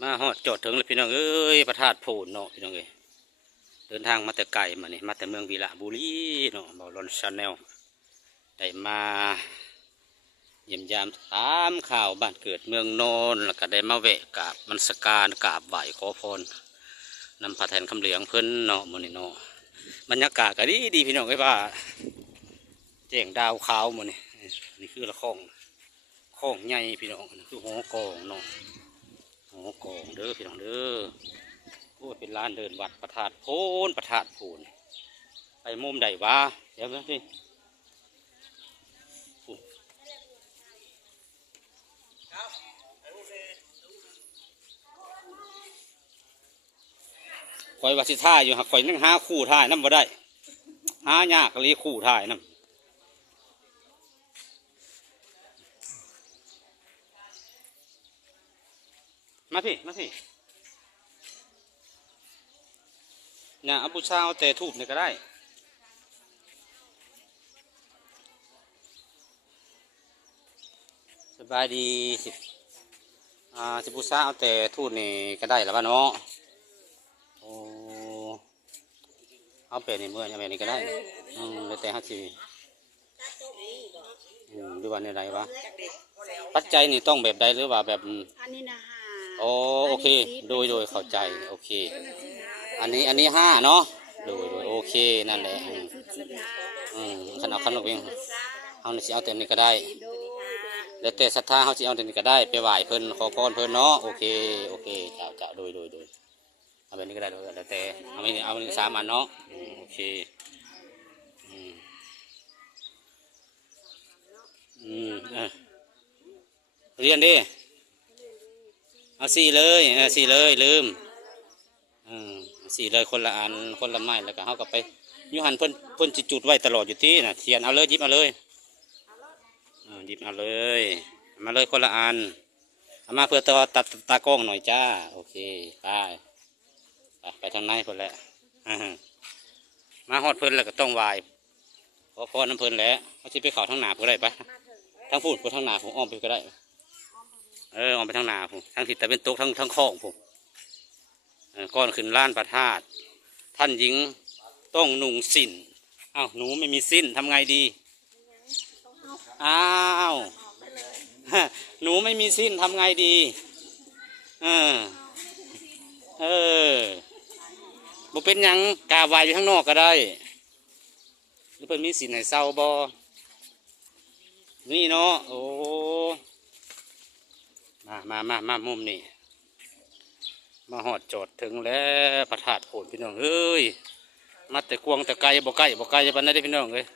มาฮอดจอดถึงเลยพี่น้องเอ้ยพระธาตุโพนเนาะพี่น้องเอ้ยเดินทางมาแต่ไกลมานี่มาแต่เมืองวีระบุรีเนาะบอลอนชาแนลได้มาเยี่ยมยามถามข่าวบ้านเกิดเมืองโนนแล้วก็ได้มาแวะกราบมันสการกราบไหว้ขอพรนำพระแทนคำเหลืองเพิ่นเนาะมื้อนี้เนาะบรรยากาศก็ดีพี่น้องเอ้ยว่าแจ้งดาวขาวมื้อนี้นี่คือละคลองใหญ่พี่น้องนี่คือหอกองเนาะหอกองเด้อพี่น้องเด้อโอ้เป็นลานเดินวัดพระธาตุโพนพระธาตุโพนไปมุมใดวะเดี๋ยวนะพี่คอยวัดสิท่าอยู่หักคอยนั่งหาคู่ท่ายน้ำบ่ได้หายากเลยคู่ท่ายน้ำมาพี่เนี่ยเอาบูชาเอาแต่ทูบนี่ก็ได้สบายดีสิบูชาเอาแต่ทูบนี่ก็ได้แล้วบ้าเนาะโอ้เอาเป็ดนี่เมื่อยังไงนี่ก็ได้แล้วแต่ฮัตซีดูวันอะไรวะปัจจัยนี่ต้องแบบใดหรือว่าแบบอันนี้นะฮะโอเคโดยเข้าใจโอเคอันนี้ห้าเนาะโดยโอเคนั่นแหละขนาดเองเอาเนี่ยเอาแต่นี้ก็ได้แล้วแต่ศรัทธาเขาจะเอาแต่นี้ก็ได้ไปไหว้เพิ่นขอพรเพิ่นเนาะโอเคเจ้าโดยเอาแบบนี้ก็ได้แล้วแต่เอาสามอันเนาะโอเคเรียนดิเอาสี่เลยลืมสี่เลยคนละอันคนละไม้แล้วก็เขาก็ไปยุหันเพิ่นจิจุดไว้ตลอดอยู่ที่น่ะเทียนเอาเลยหยิบเอาเลยหยิบเอาเลยมาเลยคนละอันเอามาเพื่อตัดตากล้องหน่อยจ้าโอเคไปทางในเพิ่นแหละมาฮอดเพิ่นแล้วก็ต้องไหว้ขอพรน้ำเพิ่นแหละเขาจะไปเข้าทางหน้าเพิ่นได้ปะทางพูดไปทางหน้าผมอ้อมไปก็ได้อ้อมไปทางหน้าผมทางทิศตะวันตกทางคลองผมก่อนขึ้นลานพระธาตุท่านหญิงต้องนุ่งสิ้นอ้าวหนูไม่มีสิ้นทำไงดีอ้าวหนูไม่มีสิ้นทำไงดีบ่เป็นยังกาไว้อยู่ข้างนอกก็ได้หรือเป็นมีสิ้นให้เศร้าบ่นี่เนาะโอ้มามุมนี่มาหอดจอดถึงแล้วพระธาตุโพนพี่น้องเอ้ยมาแต่กวงแต่ไกลบ่ใกล้จะปันได้พี่น้องเลย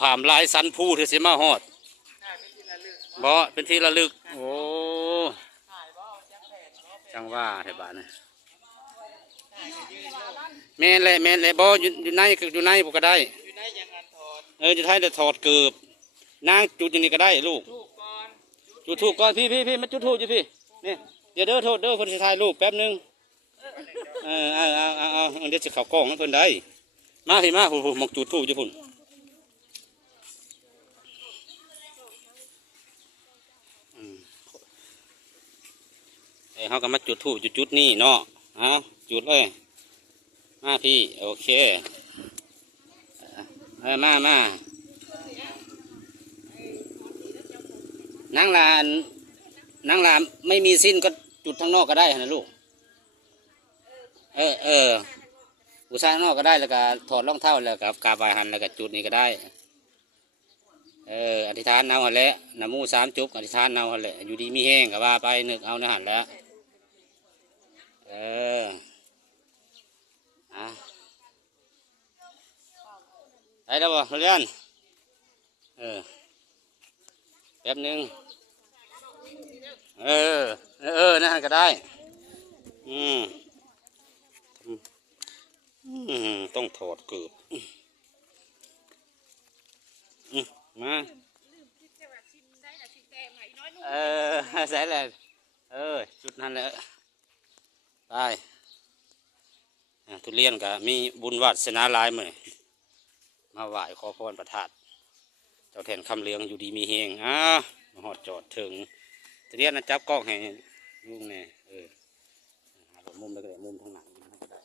ผ่ามลายสันภูเถอะสิมาหอดบ่เป็นที่ระลึกโอ้จังว่าแถวบ้านนะแม่นเลยบ่อยู่ในพวกก็ได้อยู่ท้ายแต่ถอดเกือบนางจุดอย่างนี้ก็ได้ลูกจุดถูกก่อนพี่มาจุดถูกอยู่พี่นี่เดี๋ยวโทษเด้อคนสุดท้ายลูกแป๊บนึงเอาเดี๋ยวจะเข้ากล้องให้เพิ่นได้มาพี่มาผมมองจุดถูกอยู่พุ่นเขาก็มาจุดถูกจุดนี่เนาะจุดเลยมาพี่โอเคมานั่งลานไม่มีสิ้นก็จุดทางนอกก็ได้นะลูกอุตส่าห์นอกก็ได้แล้วก็ถอดรองเท้าแล้วกับกาบายหันแล้วก็จุดนี้ก็ได้อธิษฐานเอาหันแล้วน้ำมูสามจุกอธิษฐานเอาหันแล้วอยู่ดีมีแห้งกับว่าไปนึกเอาในหันแล้วได้แล้วบ่เรียนแป๊บนึงนั่นก็ได้ต้องถอดเกือบมาใส่เลยจุดนั้นแหละไปทุเรียนก็มีบุญวัดศาสนาหลายมื้อมาไหว้ขอพรพระธาตุเจ้าแทนคำเหลืองอยู่ดีมีเฮงมาหอดจอดถึงทุเรียนนะจับกล้องให้ลุงเนี่ย มุมใดก็ได้มุมทางหนังก็ได้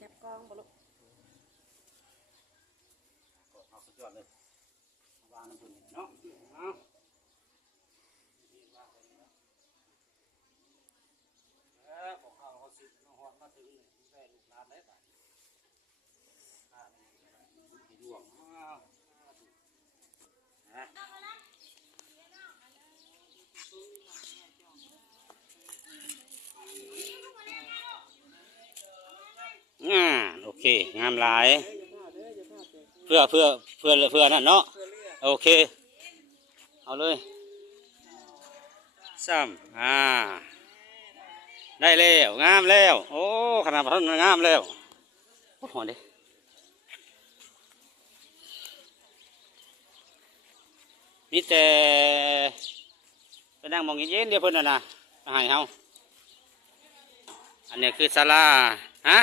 จับกองบ่ลูกเอาสุดยอดเลยวางน้ำผึ้งเนาะเอาของเขาสิน้องฮอดมาถึงได้ลูกหลานได้บ่ที่ดวงโอเคงามหลายเพื่อนั่นเนาะโอเคเอาเลยซ้ำได้แล้วงามแล้วโอ้ขนาดพันงามแล้วโอ้โหดิมีแต่ไปนั่งมองเย็นๆเดี๋ยวเพิ่นน่ะนะมาให้เฮาอันนี้คือศาลาฮะ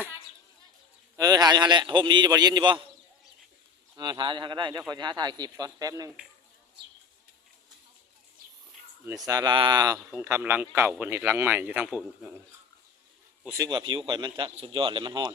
ถ่ายอยู่หั่นแหละห่มดีอยู่บ่เย็นอยู่บ่ถ่ายอยู่หั่นก็ได้เดี๋ยวขอจะหาถ่ายคลิปก่อนแป๊บนึงในศาลาคงทำหลังเก่าเพิ่นเฮ็ดหลังใหม่อยู่ทางพุ่นรู้สึกว่าผิวข่อยมันจะสุดยอดเลยมันร้อน